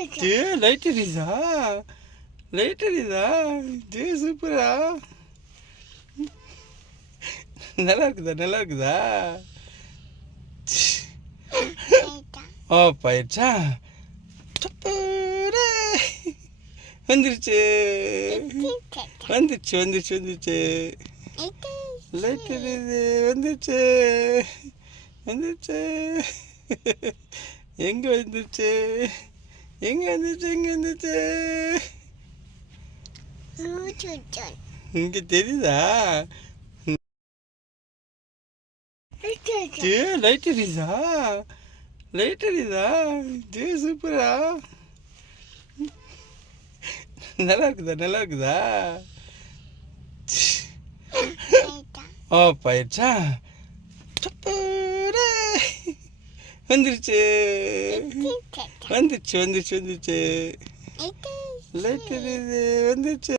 Light எரியுதா? Light எரியுதா? சூப்பரா. நல்லா இருக்குதா? நல்லா இருக்குதா? ஆஃப் ஆயிடுச்சா? சூப்பரா. வந்துருச்சு வந்துருச்சு வந்துருச்சு வந்துருச்சு. லைட் எரியுது. வந்துருச்சு வந்துருச்சு. எங்க வந்துருச்சு? எங்க வந்துருச்சு? எங்க வந்துருச்சு? இங்க தெரியுதா? லைட் எரியுதா? லைட் எரியுதா? சூப்பரா. நல்லா இருக்குதா? நல்லா இருக்குதா? ஆஃப் ஆயிடுச்சா? சூப்பரா. வந்துருச்சு வந்துருச்சு வந்துருச்சு வந்துருச்சு. லைட் எரியுது. வந்துருச்சு.